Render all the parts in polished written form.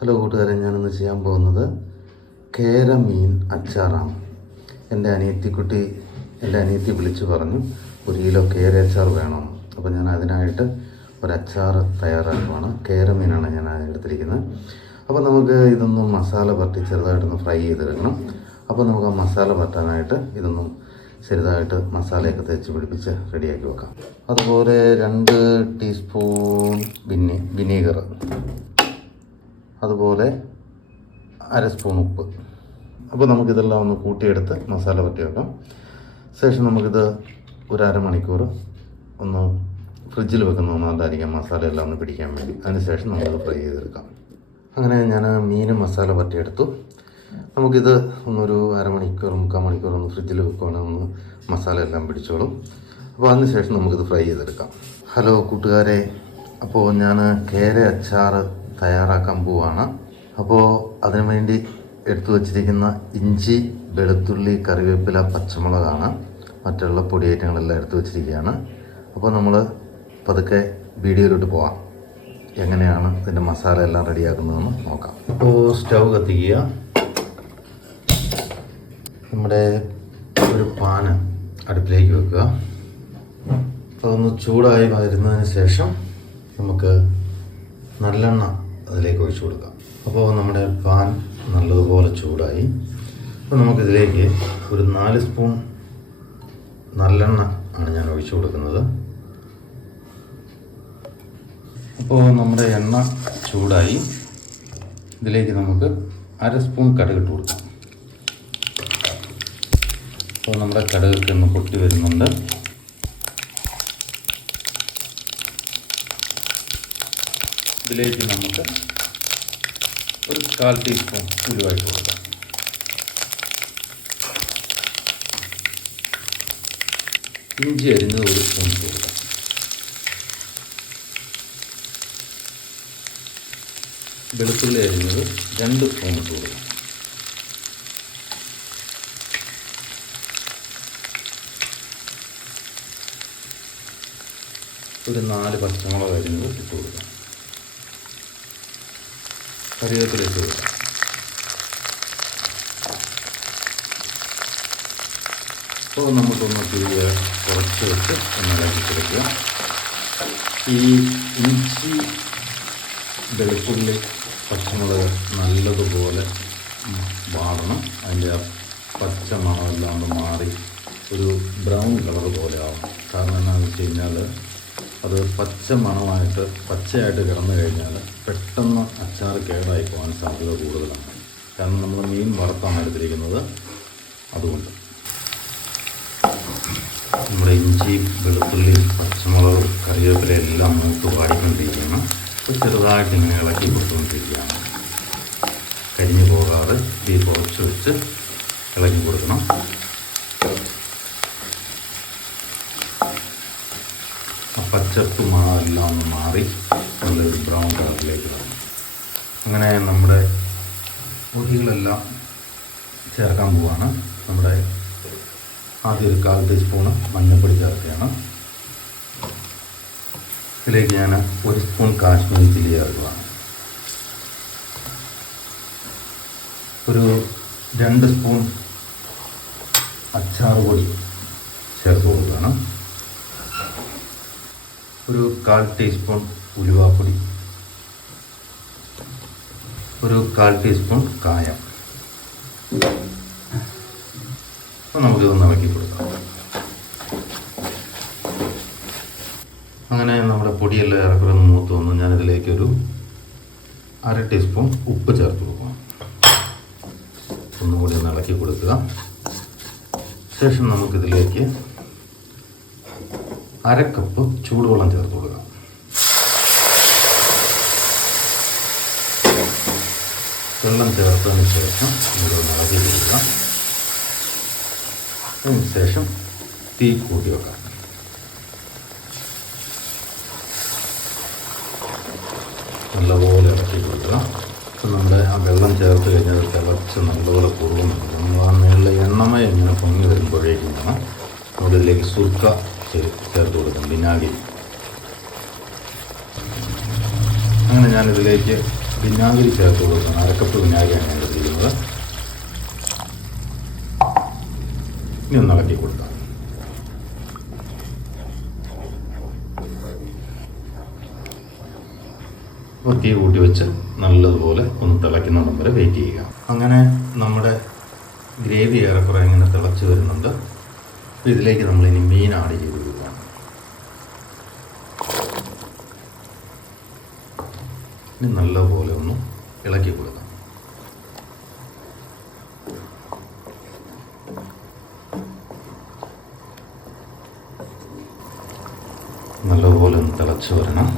Hello കൂട്ടുകാരെ, ഞാനിന്ന് ചെയ്യാൻ പോകുന്നത് കേര മീൻ അച്ചാറാണ്. എൻ്റെ അനിയത്തി വിളിച്ച് പറഞ്ഞു 1 കിലോ കേര അച്ചാർ വേണമെന്ന്. അപ്പോൾ ഞാൻ അതിനായിട്ട് ഒരു അച്ചാർ തയ്യാറാക്കുവാണ്. കേര മീനാണ് ഞാൻ എടുത്തിരിക്കുന്നത്. അപ്പോൾ നമുക്ക് ഇതൊന്നും മസാല പരട്ടി ചെറുതായിട്ടൊന്ന് ഫ്രൈ ചെയ്തെടുക്കണം. അപ്പോൾ നമുക്ക് ആ മസാല പരട്ടാനായിട്ട് ഇതൊന്നും ചെറുതായിട്ട് മസാലയൊക്കെ തേച്ച് പിടിപ്പിച്ച് റെഡിയാക്കി വെക്കാം. അതുപോലെ 2 ടീസ്പൂൺ വിനീഗർ, അതുപോലെ 1/2 സ്പൂൺ ഉപ്പ്. അപ്പോൾ നമുക്കിതെല്ലാം ഒന്ന് കൂട്ടിയെടുത്ത് മസാല പറ്റി വെക്കാം. ശേഷം നമുക്കിത് ഒരു അരമണിക്കൂർ ഒന്ന് ഫ്രിഡ്ജിൽ വെക്കുന്നത് നല്ലതായിരിക്കാം, മസാല എല്ലാം ഒന്ന് പിടിക്കാൻ വേണ്ടി. അതിനുശേഷം നമുക്കത് ഫ്രൈ ചെയ്തെടുക്കാം. അങ്ങനെ ഞാൻ മീനും മസാല പറ്റിയെടുത്തു. നമുക്കിത് ഒന്നൊരു അരമണിക്കൂർ 3/4 മണിക്കൂർ ഒന്ന് ഫ്രിഡ്ജിൽ വെക്കുകയാണെങ്കിൽ ഒന്ന് മസാല എല്ലാം പിടിച്ചോളും. അപ്പോൾ അതിനുശേഷം നമുക്കിത് ഫ്രൈ ചെയ്തെടുക്കാം. ഹലോ കൂട്ടുകാരെ, അപ്പോൾ ഞാൻ കേര അച്ചാർ തയ്യാറാക്കാൻ പോവുകയാണ്. അപ്പോൾ അതിനു വേണ്ടി എടുത്തു വച്ചിരിക്കുന്ന ഇഞ്ചി, വെളുത്തുള്ളി, കറിവേപ്പില, പച്ചമുളകാണ്. മറ്റുള്ള പൊടി ഐറ്റങ്ങളെല്ലാം എടുത്തു വച്ചിരിക്കുകയാണ്. അപ്പോൾ നമ്മൾ പതുക്കെ വീഡിയോയിലോട്ട് പോകാം. എങ്ങനെയാണ് ഇതിൻ്റെ മസാല എല്ലാം റെഡിയാക്കുന്നതെന്ന് നോക്കാം. അപ്പോൾ സ്റ്റൗ കത്തിക്കുക. നമ്മുടെ ഒരു പാന് അടുപ്പിലേക്ക് വെക്കുക. അപ്പോൾ ഒന്ന് ചൂടായി വരുന്നതിന് ശേഷം നമുക്ക് നല്ലെണ്ണ അതിലേക്ക് ഒഴിച്ചു കൊടുക്കാം. അപ്പോൾ നമ്മുടെ പാൻ നല്ലതുപോലെ ചൂടായി. അപ്പോൾ നമുക്കിതിലേക്ക് ഒരു 4 സ്പൂൺ നല്ലെണ്ണ ആണ് ഞാൻ ഒഴിച്ചു കൊടുക്കുന്നത്. അപ്പോൾ നമ്മുടെ എണ്ണ ചൂടായി. ഇതിലേക്ക് നമുക്ക് 1/2 സ്പൂൺ കടുക് ഇട്ട് കൊടുക്കാം. അപ്പോൾ നമ്മുടെ കടുകൊക്കെ ഒന്ന് പൊട്ടി വരുന്നുണ്ട്. ഇതിലേക്ക് നമുക്ക് ഒരു 1/4 ടീസ്പൂൺ ഉലുവായിട്ട് കൊടുക്കാം. ഇഞ്ചി അരിഞ്ഞത് 1 സ്പൂൺ കൊടുക്കാം. വെളുത്തുള്ളി അരിഞ്ഞത് 2 സ്പൂൺ ഇട്ട് കൊടുക്കാം. ഒരു 4 പച്ചമുളക് അരിഞ്ഞത് ഇട്ട് കൊടുക്കാം. കറിവേപ്പില ഇട്ട് കൊടുക്കാം. അപ്പോൾ നമുക്കൊന്ന് തീരെ കുറച്ച് വെച്ച് ഒന്ന് ഇളക്കി കൊടുക്കുക. ഈ ഇഞ്ചി, വെളുത്തുള്ളി, പച്ചമുളക് നല്ലതുപോലെ വാടണം. അതിൻ്റെ ആ പച്ച മണമെല്ലാം ഒന്ന് മാറി ഒരു ബ്രൗൺ കളർ പോലെ ആവും. കാരണം എന്താണെന്ന് വെച്ച് കഴിഞ്ഞാൽ അത് പച്ചയായിട്ട് കിടന്നു കഴിഞ്ഞാൽ പെട്ടെന്ന് അച്ചാർ കേടായി പോകാൻ സാധ്യത കൂടുതലാണ്. കാരണം നമ്മൾ മീൻ വറുത്താണ് എടുത്തിരിക്കുന്നത്. അതുകൊണ്ട് നമ്മുടെ ഇഞ്ചി, വെളുത്തുള്ളി, പച്ചമുളക്, കറിവേപ്പില എല്ലാം മൂത്ത് വാടിക്കൊണ്ടിരിക്കുകയാണ്. അപ്പോൾ ചെറുതായിട്ട് ഇങ്ങനെ ഇളക്കി കൊടുത്തുകൊണ്ടിരിക്കുകയാണ്. കരിഞ്ഞു പോകാതെ തീ കുറച്ച് വെച്ച് ഇളക്കി കൊടുക്കണം. പച്ചപ്പ് എല്ലാം ഒന്ന് മാറി നല്ലൊരു ബ്രൗൺ കളറിലേക്ക് വരണം. അങ്ങനെ നമ്മുടെ പൊടികളെല്ലാം ചേർക്കാൻ പോവുകയാണ്. നമ്മുടെ ആദ്യം ഒരു 1/4 ടീസ്പൂണ് മഞ്ഞൾപ്പൊടി ചേർക്കുകയാണ്. ഇതിലേക്ക് ഞാൻ 1 സ്പൂൺ കാശ്മീരി ചില്ലി ചേർക്കുകയാണ്. ഒരു 2 സ്പൂൺ അച്ചാർ പൊടി ചേർത്ത് കൊടുക്കുകയാണ്. ഒരു 1/4 ടീസ്പൂൺ ഉലുവാപ്പൊടി, ഒരു 1/4 ടീസ്പൂൺ കായം. അപ്പോൾ നമുക്കിതൊന്ന് ഇളക്കി കൊടുക്കാം. അങ്ങനെ നമ്മുടെ പൊടിയെല്ലാം ഇറക്കുന്ന മൂത്ത് വന്നു. ഞാനിതിലേക്കൊരു 1/2 ടീസ്പൂൺ ഉപ്പ് ചേർത്ത് കൊടുക്കാം. ഒന്നുകൂടി ഒന്ന് ഇളക്കി കൊടുക്കുക. ശേഷം നമുക്കിതിലേക്ക് 1/2 കപ്പ് ചൂടുവെള്ളം ചേർത്ത് കൊടുക്കാം. വെള്ളം ചേർത്തതിന് ശേഷം ഇതൊന്ന് ഇളക്കി കൊടുക്കുക. അതിനുശേഷം തീ കൂട്ടി വെക്കാം. നല്ലപോലെ ഇളക്കി കൊടുക്കുക. അപ്പം നമ്മുടെ ആ വെള്ളം ചേർത്ത് കഴിഞ്ഞാൽ തിളച്ച് നല്ലപോലെ കുറുകുന്നുണ്ട്. നമ്മൾ ആ മേളിൽ എണ്ണമയം ഇങ്ങനെ പൊങ്ങി വരുമ്പോഴേക്കും വേണം നമ്മളിതിലേക്ക് സുർക്ക ചേർത്ത് കൊടുക്കാം, വിനാഗിരി. അങ്ങനെ ഞാനിതിലേക്ക് വിനാഗിരി ചേർത്ത് കൊടുക്കണം. 1/2 കപ്പ് വിനാഗിരിയാണ് ഞാൻ എടുത്തിരിക്കുന്നത്. ഇനി ഒന്ന് ഇളക്കി കൊടുക്കാം. തീ കൂട്ടി വെച്ച് നല്ലതുപോലെ ഒന്ന് തിളയ്ക്കുന്നിടം വരെ വെയിറ്റ് ചെയ്യുക. അങ്ങനെ നമ്മുടെ ഗ്രേവി ഏറെക്കുറെ ഇങ്ങനെ തിളച്ച് വരുന്നുണ്ട്. അപ്പോൾ ഇതിലേക്ക് നമ്മളിനി മീൻ ആഡ് ചെയ്ത് കൊടുക്കുക. ഇനി നല്ലപോലെ ഒന്ന് ഇളക്കി കൊടുക്കാം. നല്ലപോലെ ഒന്ന് തിളച്ച് വരണം.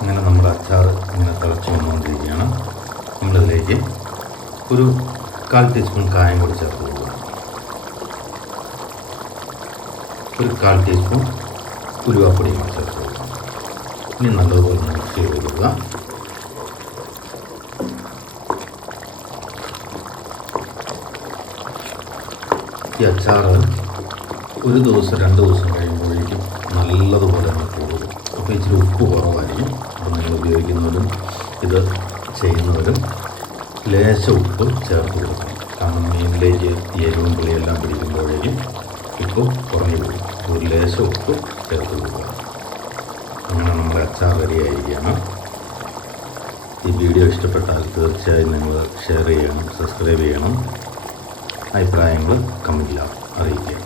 അങ്ങനെ നമ്മുടെ അച്ചാർ ഇങ്ങനെ തിളച്ച് വന്നുകൊണ്ടിരിക്കുകയാണ്. നമ്മളിതിലേക്ക് ഒരു 1/4 ടീസ്പൂൺ കായം കൂടി ചേർത്ത് കൊടുക്കുക. ഒരു 1/4 ടീസ്പൂൺ ഉലുവാപ്പൊടിയും കൂടി ചേർത്ത് കൊടുക്കുക. ഇനി നല്ലതുപോലെ മിക്സ് ചെയ്ത് കൊടുക്കുക. ഈ അച്ചാർ 1 ദിവസം 2 ദിവസം കഴിയുമ്പോഴേക്കും നല്ലതുപോലെ തന്നെ പോകും. അപ്പോൾ ഇച്ചിരി ഉപ്പ് കുറവായിരിക്കും. അപ്പോൾ നിങ്ങൾ ഉപയോഗിക്കുന്നവരും ഇത് ചെയ്യുന്നവരും ലേശം ഉപ്പ് ചേർത്ത് കൊടുക്കണം. കാരണം മീനിലേക്ക് എരിവും പുളിയെല്ലാം പിടിക്കുമ്പോഴേക്കും ഉപ്പ് കുറഞ്ഞു പോകും. ഒരു ലേശം ഉപ്പ് ചേർത്ത് കൊടുക്കുക. അങ്ങനെ നമ്മുടെ അച്ചാർ റെഡിയായിരിക്കുകയാണ്. ഈ വീഡിയോ ഇഷ്ടപ്പെട്ടാൽ തീർച്ചയായും നിങ്ങൾ ഷെയർ ചെയ്യണം, സബ്സ്ക്രൈബ് ചെയ്യണം. അഭിപ്രായങ്ങൾ കമൻറ്റിൽ അറിയിക്കുക.